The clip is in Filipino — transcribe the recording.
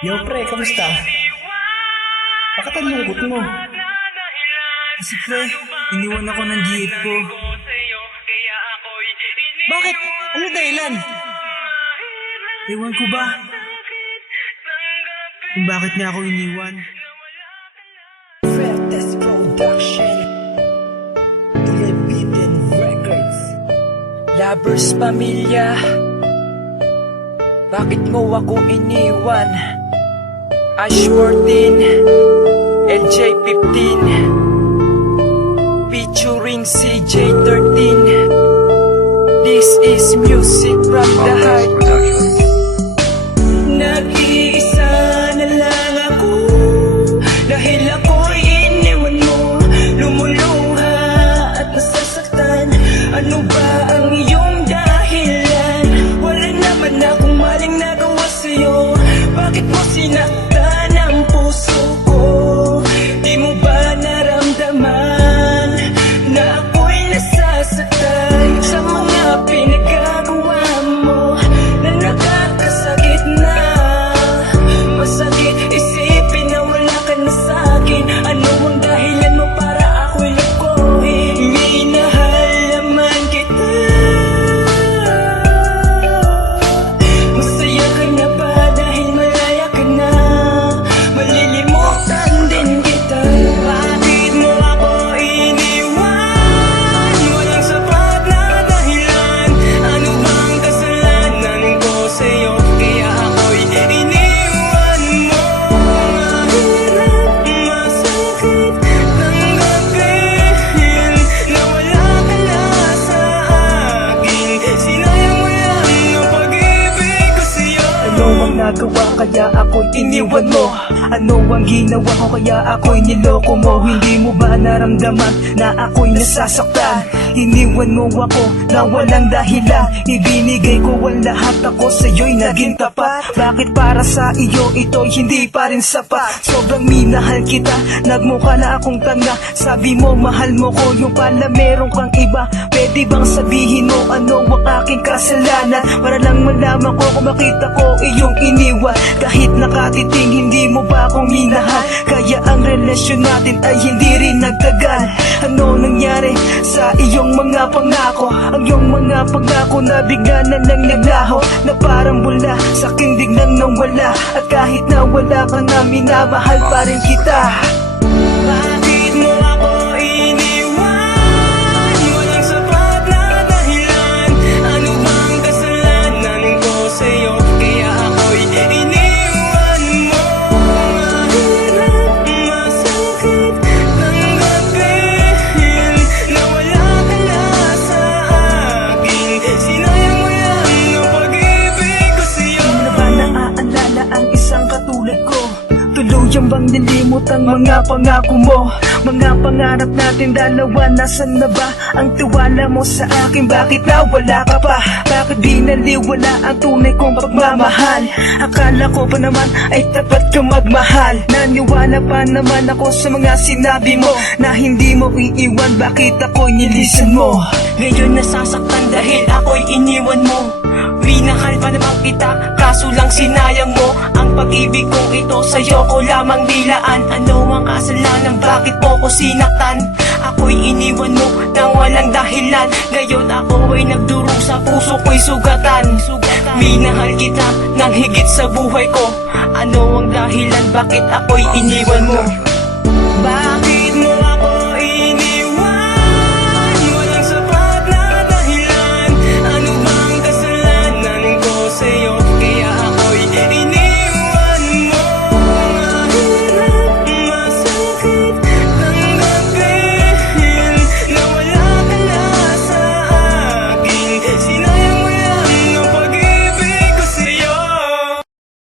Yo pre, kamusta? Bakit ang lungkot mo? Kasi pre, iniwan ako ng GF ko. Bakit? Ano dahilan? Ewan ko ba? Kung bakit niya ako iniwan. Fertes Production, Television Records, Lovers Pamilya. Bakit mo ako iniwan? Ash 14, LJ15, featuring CJ13. This is music from the heart. Nag-iisa na lang ako, dahil ako'y iniwan mo. Lumuluha at nasasaktan. Ano ba ang iyong dahilan? Wala naman akong maling nagawa sa'yo. Bakit mo sinaktan ang puso ko? Di mo ba naramdaman na ako'y nasasaktan sa mga pinagagawa mo na nakakasakit na? Masakit isipin na wala ka na sa'kin. Ano ang dahilan mo para ako'y lukohin? Minahal naman kita. Masaya ka na ba dahil malaya ka na? Malilimutan din kita. Bakit mo ako iniwan? Walang sapat na dahilan. Ano bang kasalanan ko sa'yo? Kaya ako'y iniwan mo. Mahirap, masakit tanggapin na wala ka na sa akin. Sinayang mo lang ang pag-ibig ko sa'yo. Ano ang nagawa kaya ako'y iniwan mo? Ano ang ginawa ko kaya ako'y niloko mo? Hindi mo ba naramdaman na ako'y nasasaktan? Iniwan mo ako na walang dahilan. Ibinigay ko ang lahat, ako sa'yo'y naging tapat. Bakit para sa iyo ito'y hindi pa rin sapat? Sobrang minahal kita, nagmukha na akong tanga. Sabi mo mahal mo ko, yung pala meron kang iba. Pwede bang sabihin mo ano ang aking kasalanan? Para lang malaman ko kung makita ko iyong iniwan. Kahit nakatiting hindi mo ba akong minahal? Kaya ang relasyon natin ay hindi rin nagtagal. Ano nangyari sa iyong mga pangako? Ang iyong mga pangako na bigla na lang naglaho, na parang bula sa aking biglang nawala. At kahit na wala ka na, minamahal pa rin kita. Bakit mo ako iniwan? Walang sapat na dahilan. Ano bang kasalanan ko sa'yo? Kaya ako'y iniwan mo. Mahirap, masakit tanggapin na wala ka na sa akin. Sinayang mo lang ang pag-ibig ko sa'yo. Di mo na ba naaalala ang isang katulad ko? Tuluyang bang nilimot ang mga pangako mo? Mga pangarap natin dalawa, nasan na ba ang tiwala mo sa akin? Bakit nawala ka pa? Bakit di naliwala ang tunay kong pagmamahal? Akala ko pa naman ay tapat kang magmahal. Naniwala pa naman ako sa mga sinabi mo na hindi mo iiwan. Bakit ako'y nilisan mo? Ngayon nasasaktan dahil ako'y iniwan mo. Pinahal pa naman kita, kaso lang sinayang mo ang pag-ibig kong ito. Sa'yo ko lamang nilaan. Ano ang kasalanan? Bakit mo ko sinaktan? Ako'y iniwan mo nang walang dahilan. Ngayon ako ay nagdurog sa puso ko'y sugatan. Minahal kita nang higit sa buhay ko. Ano ang dahilan? Bakit ako'y iniwan mo?